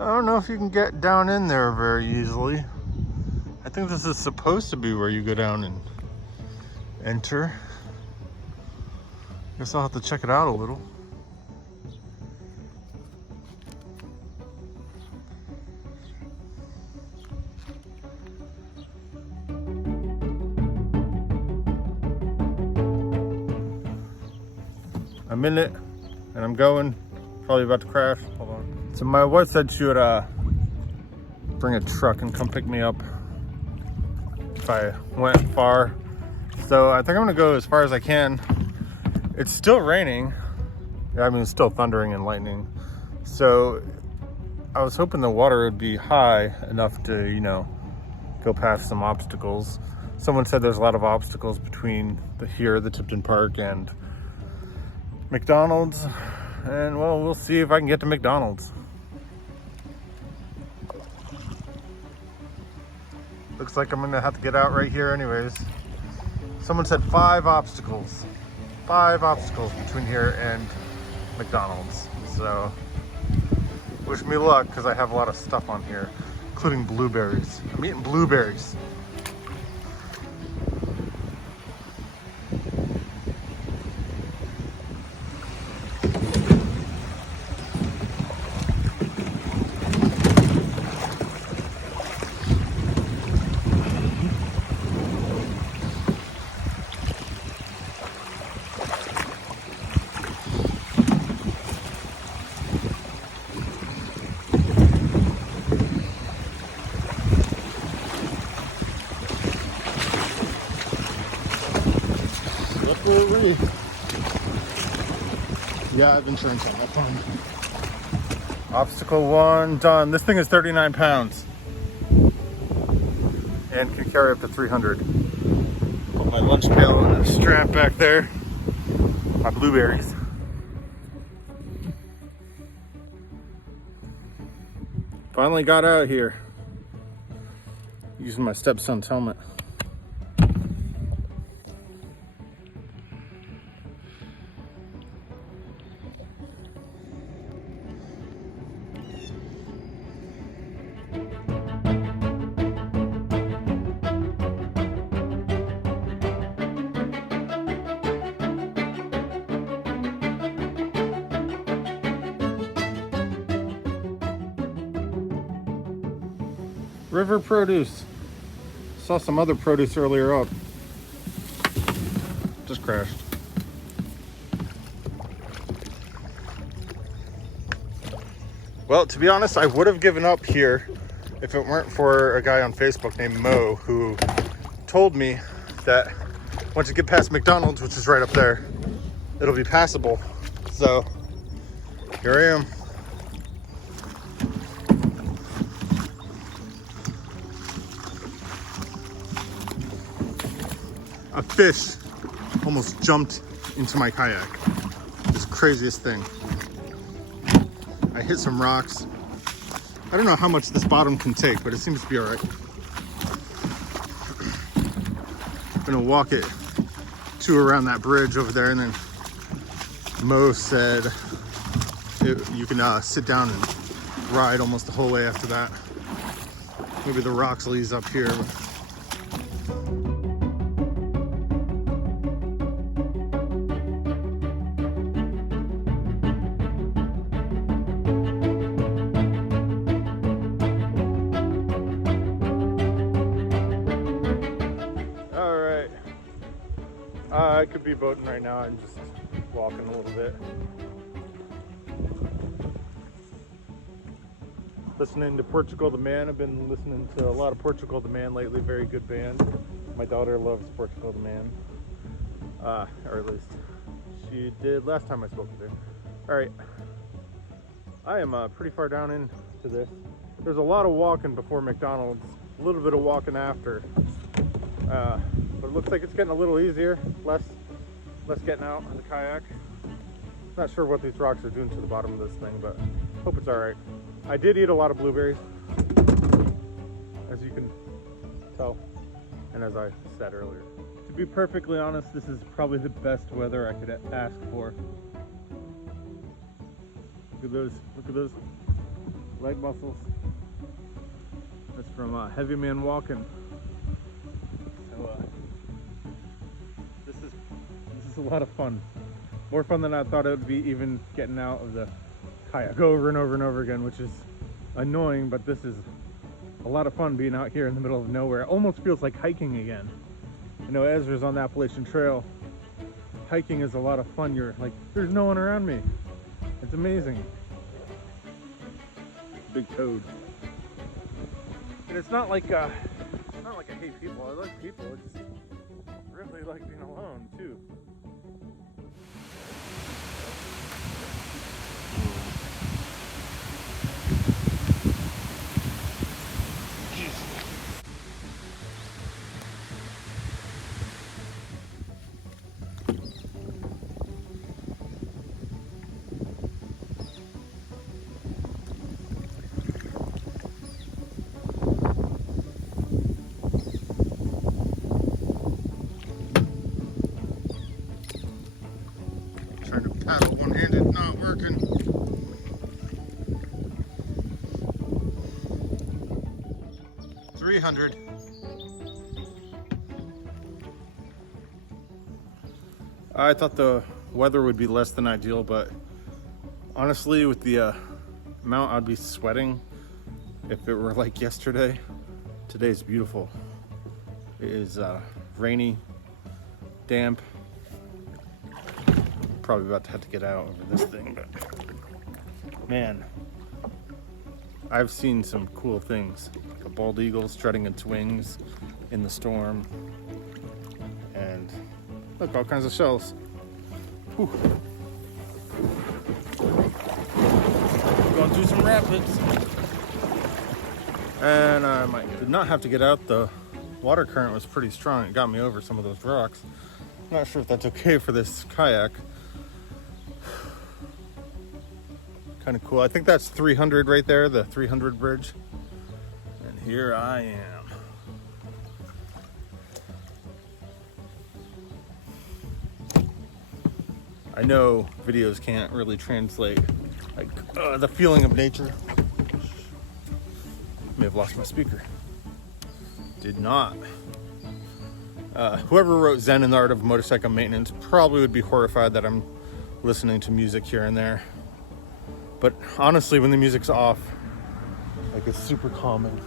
I don't know if you can get down in there very easily. I think this is supposed to be where you go down and enter. Guess I'll have to check it out a little. I'm in it and I'm going. Probably about to crash. Hold on. So my wife said she would bring a truck and come pick me up if I went far. So I think I'm gonna go as far as I can. It's still raining. I mean, it's still thundering and lightning. So I was hoping the water would be high enough to, you know, go past some obstacles. Someone said there's a lot of obstacles between the Tipton Park and McDonald's. And well, we'll see if I can get to McDonald's. Looks like I'm gonna have to get out right here anyways. Someone said 5 obstacles. 5 obstacles between here and McDonald's. So wish me luck, because I have a lot of stuff on here, including blueberries. I'm eating blueberries. Yeah, I have insurance on my phone. Obstacle 1 done. This thing is 39 pounds and can carry up to 300. Put my lunch pail in a strap back there. My blueberries. Finally got out here using my stepson's helmet. River produce. Saw some other produce earlier up. Just crashed. Well, to be honest, I would have given up here if it weren't for a guy on Facebook named Mo who told me that once you get past McDonald's, which is right up there, it'll be passable. So here I am. A fish almost jumped into my kayak. It's the craziest thing. I hit some rocks. I don't know how much this bottom can take, but it seems to be all right. I'm gonna walk it to around that bridge over there, and then Mo said you can sit down and ride almost the whole way after that. Maybe the rocks will ease up here. I could be boating right now. I'm just walking a little bit. Listening to Portugal the Man. I've been listening to a lot of Portugal the Man lately. Very good band. My daughter loves Portugal the Man. Or at least she did last time I spoke with her. Alright. I am pretty far down into this. There's a lot of walking before McDonald's. A little bit of walking after. But it looks like it's getting a little easier, less getting out on the kayak. Not sure what these rocks are doing to the bottom of this thing, but hope it's all right. I did eat a lot of blueberries, as you can tell, and as I said earlier. To be perfectly honest, this is probably the best weather I could ask for. Look at those leg muscles. That's from Heavy Man Walking. So this is a lot of fun. More fun than I thought it would be, even getting out of the kayak over and over and over again, which is annoying, but this is a lot of fun being out here in the middle of nowhere. It almost feels like hiking again. You know, Ezra's on the Appalachian Trail. Hiking is a lot of fun. You're like, there's no one around me. It's amazing. Big toad. And it's not like I hate people. I like people. I just really like being alone too. Trying to paddle one-handed, not working. $300. I thought the weather would be less than ideal, but honestly, with the amount I'd be sweating if it were like yesterday, today's beautiful. It is rainy, damp. Probably about to have to get out over this thing, but man, I've seen some cool things. Like a bald eagle strutting its wings in the storm, and look, all kinds of shells. Whew. Going through some rapids, and I did not have to get out. The water current was pretty strong. It got me over some of those rocks. I'm not sure if that's okay for this kayak. Kind of cool. I think that's 300 right there, the 300 bridge. And here I am. I know videos can't really translate like the feeling of nature. May have lost my speaker. Did not. Whoever wrote Zen and the Art of Motorcycle Maintenance probably would be horrified that I'm listening to music here and there. But honestly, when the music's off, like, it's super calming.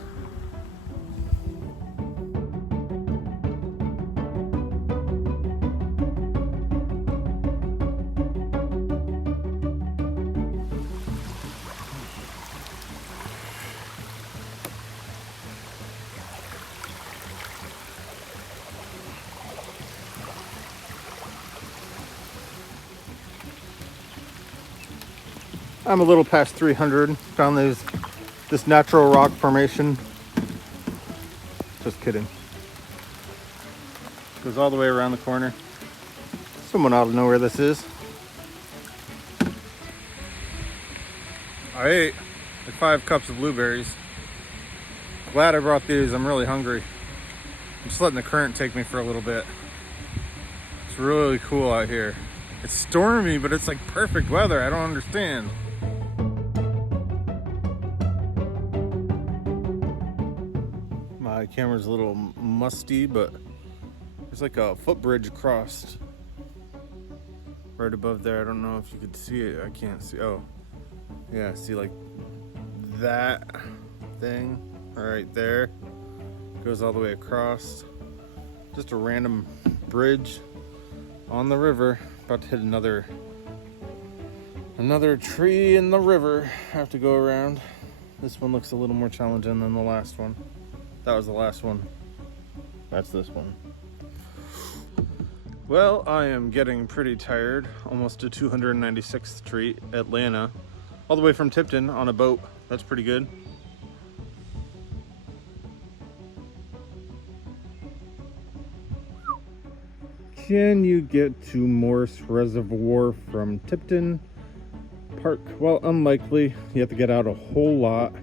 I'm a little past 300. Found this natural rock formation. Just kidding. Goes all the way around the corner. Someone ought to know where this is. I ate like 5 cups of blueberries. Glad I brought these. I'm really hungry. I'm just letting the current take me for a little bit. It's really cool out here. It's stormy, but it's like perfect weather. I don't understand. My camera's a little musty, but there's like a footbridge across right above there. I don't know if you could see it. I can't see. Oh, yeah, see like that thing right there. Goes all the way across. Just a random bridge on the river. About to hit another tree in the river. Have to go around. This one looks a little more challenging than the last one. That was the last one. That's this one. Well, I am getting pretty tired. Almost to 296th Street, Atlanta. All the way from Tipton on a boat. That's pretty good. Can you get to Morse Reservoir from Tipton Park? Well, unlikely. You have to get out a whole lot.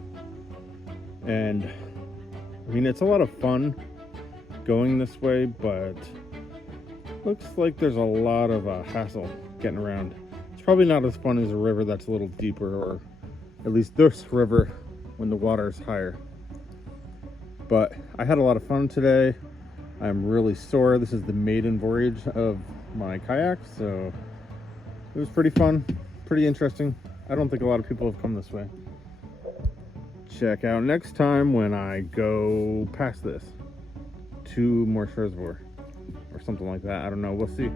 And I mean, it's a lot of fun going this way, but looks like there's a lot of hassle getting around. It's probably not as fun as a river that's a little deeper or at least this river when the water is higher. But I had a lot of fun today. I'm really sore. This is the maiden voyage of my kayak, so it was pretty fun, pretty interesting. I don't think a lot of people have come this way. Check out next time when I go past this to Morse Reservoir or something like that. I don't know. We'll see.